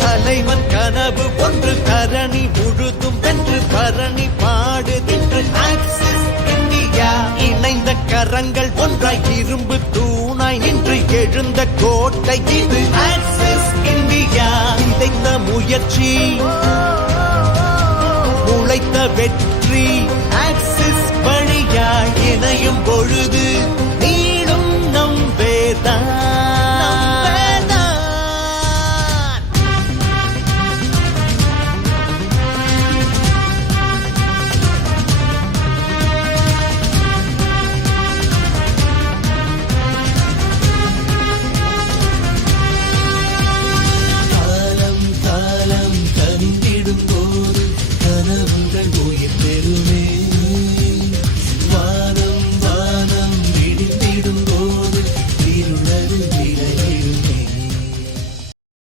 தலைவன் கனவு ஒன்று தரணி முழுதும் வென்று பரணி பாடுகின்ற ஆக்சிஸ் இந்தியா. இணைந்த கரங்கள் ஒன்றாய் இரும்பு தூணாய் நின்று எழுந்த கோட்டை இது ஆக்சிஸ் இந்தியா. இதைத்த முயற்சி உழைத்த வெற்றி ஆக்சிஸ் வழியாய் இணையும் பொழுது